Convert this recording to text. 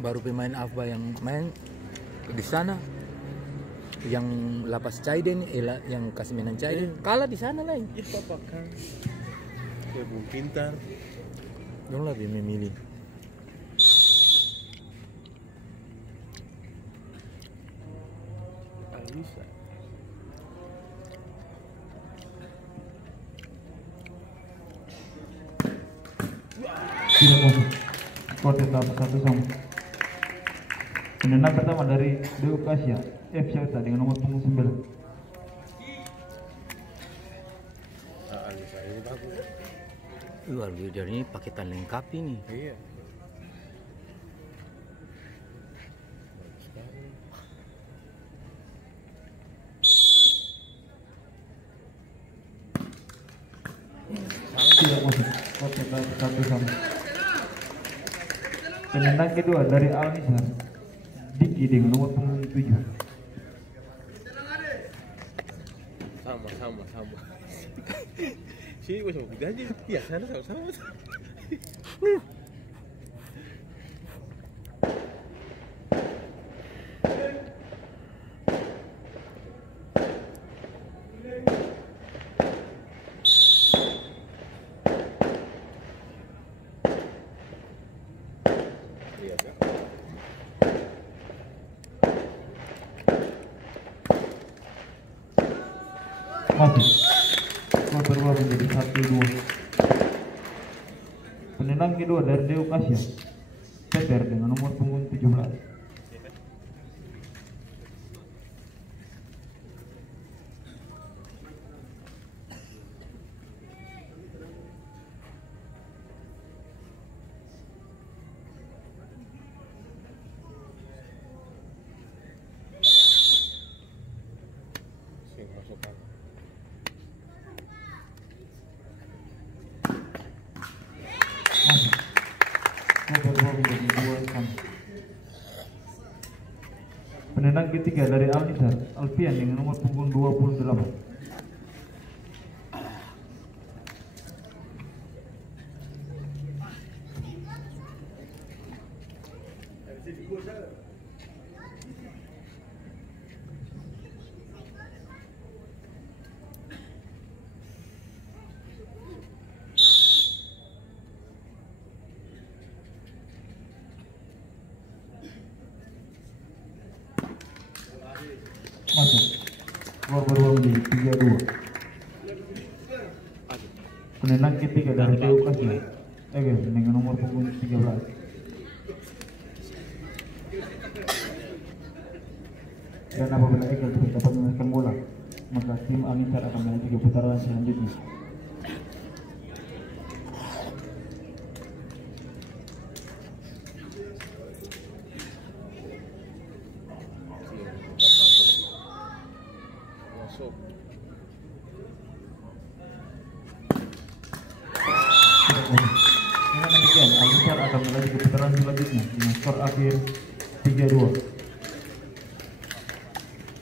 baru pemain Alba yang main di sana, yang lapas Caiden, yang kasih mainan Caiden, kalah di sana lah. Ya apa kan? Ya Bung pintar. Dong lebih memilih. Bisa. Tidak masuk. Skor tetap 1-1. Penendang pertama dari Dewa Kasya F Syarta dengan nomor punggung 9. Alisa ini bagus. Luar biasa ini paketan lengkap ini. Iya. Tidak masuk. Skor tetap 1-1. Penendang kedua dari Al-Nizar Diki dengan nomor punggung 7. Sama. Sini gue sama aja. Iya, sana sama-sama. Iya, kan? Masuk. Skor berubah menjadi 1-2. Penendang kedua dari Dewa Kasya Peter dengan nomor punggung 17. Sini masukkan. Masuk. Skor berubah menjadi 2-1. Penendang ketiga dari Al-Nizar Alfian dengan nomor punggung 28. Masuk. Skor berubah menjadi 3-2. Penendang ketiga dari Dewa Kasya Egel dengan nomor punggung 13. Dan apabila Egel tidak dapat memenangkan bola, maka tim Al-Nizar akan melanjutkan putaran selanjutnya. Masuk. Dengan demikian, Al-Nizar akan melanjutkan putaran selanjutnya dengan skor akhir 3-2.